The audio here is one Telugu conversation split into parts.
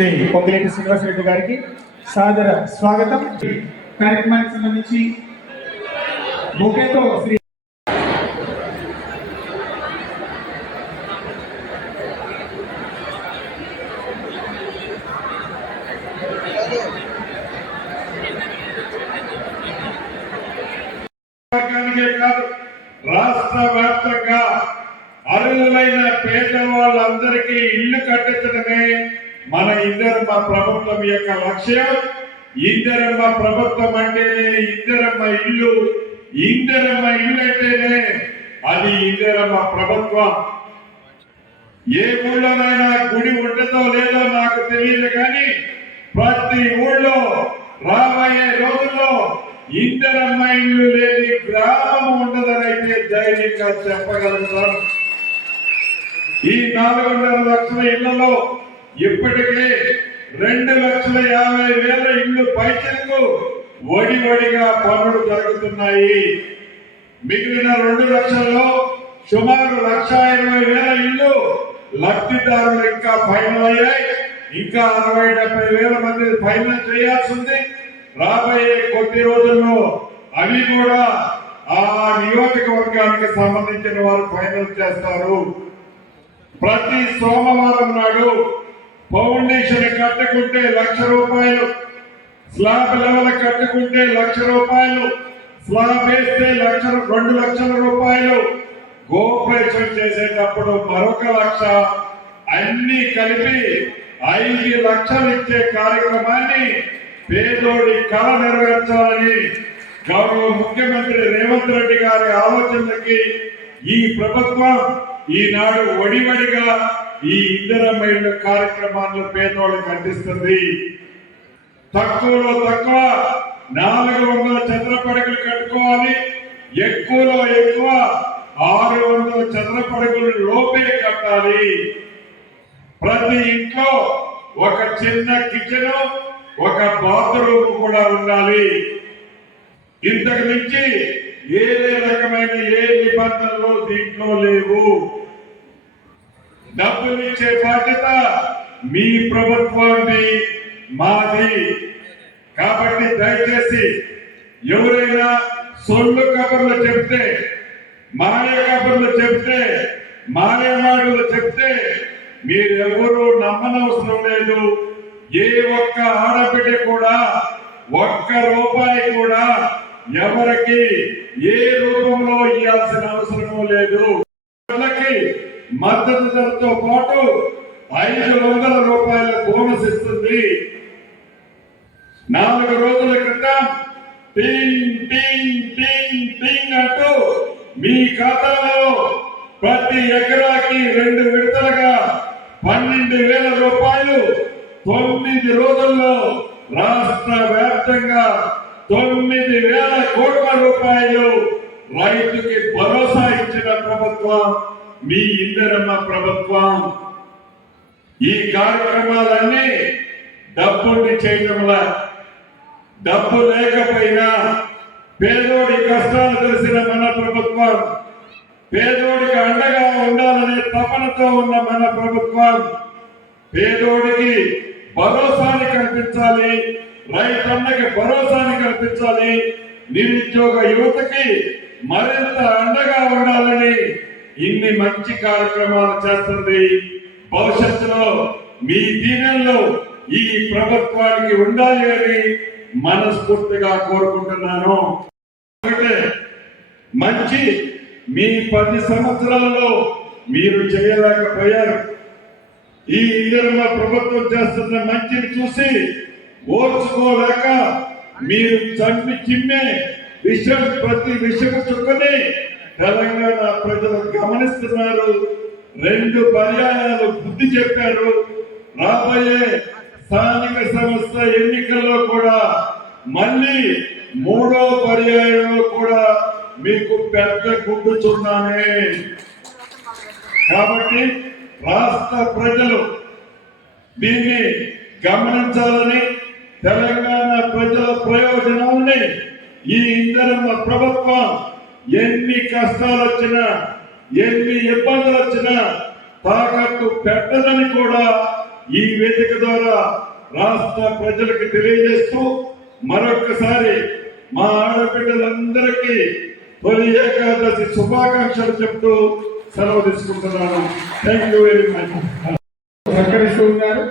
శ్రీ పొంగిరెడ్డి శ్రీనివాసరెడ్డి గారికి సాదర స్వాగతం. కార్యక్రమానికి సంబంధించి బొకేతో శ్రీ కాదు రాష్ట్ర వ్యాప్తంగా అర్హులైన పేదవాళ్ళందరికీ ఇల్లు కట్టించడమే మన ఇందరమ్మ ప్రభుత్వం యొక్క లక్ష్యం ఇందరమ్మ ప్రభుత్వం అంటేనే ఇందరమ్మ ఇల్లు. ఇందరమ్మ ఇల్లు అంటేనే అది ఇందరమ్మ ప్రభుత్వం. ఏ ఊళ్ళోనైనా గుడి ఉండదో లేదో నాకు తెలియదు కానీ ప్రతి ఊళ్ళో రాబోయే రోజుల్లో ఇందరమ్మ ఇల్లు లేని గ్రామం ఉండదని అయితే ధైర్యంగా చెప్పగలుగుతాను ఈ నాలుగున్నర లక్షల ఇళ్ళలో ఇప్పటికే రెండు లక్షల యాభై వేల ఇళ్ళు పైచలకు వడి వడిగా పనులు జరుగుతున్నాయి. మిగిలిన రెండు లక్షల్లో సుమారు లక్ష ఇరవై వేల ఇల్లు లబ్ధిదారులు ఇంకా ఫైనల్ అయ్యాయి. ఇంకా అరవై డెబ్బై వేల మంది ఫైనల్ చేయాల్సింది. రాబోయే కొద్ది రోజుల్లో అవి కూడా ఆ నియోజకవర్గానికి సంబంధించిన వారు ఫైనల్ చేస్తారు. ప్రతి సోమవారం నాడు ఫౌండేషన్ కట్టుకుంటే లక్ష రూపాయలు స్లాబ్ లెవెల్ కట్టుకుంటే లక్ష రూపాయలు స్లాబ్ వేస్తే లక్ష రెండు లక్షల రూపాయలు. గోపరేషన్ చేసేటప్పుడు మరొక లక్ష అన్ని కలిపి ఐదు లక్షలు ఇచ్చే కార్యక్రమాన్ని పేదోడి కళ నెరవేర్చాలని గౌరవ ముఖ్యమంత్రి రేవంత్ రెడ్డి గారి ఆలోచనకి ఈ ప్రభుత్వం ఈనాడు ఒడివడిగా ఈ ఇందిరమ్మ ఇళ్ళ కార్యక్రమాలను పేదవాళ్ళకి అందిస్తుంది. తక్కువలో తక్కువ నాలుగు వందల చదర కట్టుకోవాలి. ఎక్కువలో ఎక్కువ ఆరు వందల చదర లోపే కట్టాలి. ప్రతి ఇంట్లో ఒక చిన్న కిచెన్ ఒక బాత్రూమ్ కూడా ఉండాలి. ఇంతకు మించి ఏ రకమైన ఏ నిబంధనలు దీంట్లో లేవు. డబ్బులు ఇచ్చే బాధ్యత మీ ప్రభుత్వాన్ని మాది. కాబట్టి దయచేసి ఎవరైనా సొల్లు కబుర్లు చెప్తే మాయ కబుర్లు చెప్తే మాయ మాటలు చెప్తే మీరెవరూ నమ్మనవసరం లేదు. ఏ ఒక్క ఆడబిడ్డ కూడా ఒక్క రూపాయి కూడా ఎవరికి ఏ రూపంలో ఇవ్వాల్సిన అవసరం లేదు. మద్దతు ధరతో పాటు ఐదు వందల రూపాయల బోనస్ ఇస్తుంది. నాలుగు రోజుల క్రితం టింగ్ టింగ్ టింగ్ టింగ్ అంటూ మీ ఖాతాలో ప్రతి ఎకరాకి రెండు విడతలుగా పన్నెండు వేల రూపాయలు తొమ్మిది రోజుల్లో రాష్ట్ర వ్యాప్తంగా తొమ్మిది వేల కోట్ల రూపాయలు రైతుకి భరోసా ఇచ్చిన ప్రభుత్వం. మీ ఇందరమ్మ ప్రభుత్వం ఈ కార్యక్రమాలన్నీ డబ్బుని చేయడంలా డబ్బు లేకపోయినా పేదోడి కష్టాలు తెలిసిన మన ప్రభుత్వం పేదోడికి అండగా ఉండాలనే తపనతో ఉన్న మన ప్రభుత్వం పేదోడికి భరోసాని కల్పించాలి రైతన్నకి భరోసాని కల్పించాలి నిరుద్యోగ యువతకి మరింత అండగా ఉండాలని ఇన్ని మంచి కార్యక్రమాలు చేస్తుంది. భవిష్యత్తులో మీ దీనెల్లో ఈ ప్రభుత్వానికి ఉండాలి అని మనస్ఫూర్తిగా కోరుకుంటున్నాను. మంచి మీ పది సంవత్సరాలలో మీరు చేయలేకపోయారు. ఈ ఇందిరమ్మ ప్రభుత్వం చేస్తున్న మంచిని చూసి ఓర్చుకోలేక మీరు చంపి చిమ్మే విషయం ప్రతి విషయం చుక్కని తెలంగాణ ప్రజలు గమనిస్తున్నారు. రెండు పర్యాయాలు బుద్ధి చెప్పారు. రాబోయే స్థానిక సంస్థ ఎన్నికల్లో కూడా మళ్ళీ మూడో పర్యాయంలో కూడా మీకు పెద్ద గుడ్డుచున్నానే కాబట్టి రాష్ట్ర ప్రజలు దీన్ని గమనించాలని తెలంగాణ ప్రజల ప్రయోజనాల్ని ఈ ఇందరమ్మ ప్రభుత్వం ఎన్ని కష్టాలు వచ్చినా ఎన్ని ఇబ్బందులు వచ్చినా తాకట్టు పెట్టదని కూడా ఈ వేదిక ద్వారా రాష్ట్ర ప్రజలకు తెలియజేస్తూ మరొకసారి మా ఆడబిడ్డలందరికీ తొలి ఏకాదశి శుభాకాంక్షలు చెప్తూ సెలవు తీసుకుంటున్నాను. థ్యాంక్ యూ వెరీ మచ్ సహకరిస్తూ ఉన్నారు.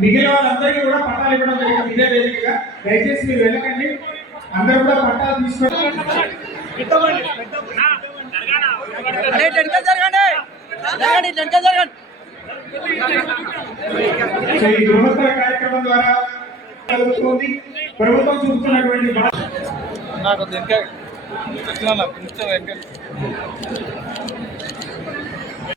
మిగిలిన వాళ్ళందరికీ కూడా పట్టాలు ఇవ్వడం జరిగింది. ఇదే వేదికగా. దయచేసి మీరు వెళ్ళకండి. అందరూ కూడా పట్టాలు తీసుకోండి ఈ బృహత్తర కార్యక్రమం ద్వారా జరుగుతుంది. ప్రభుత్వం చూపుతున్నటువంటి నాకు వెనక కొంచెం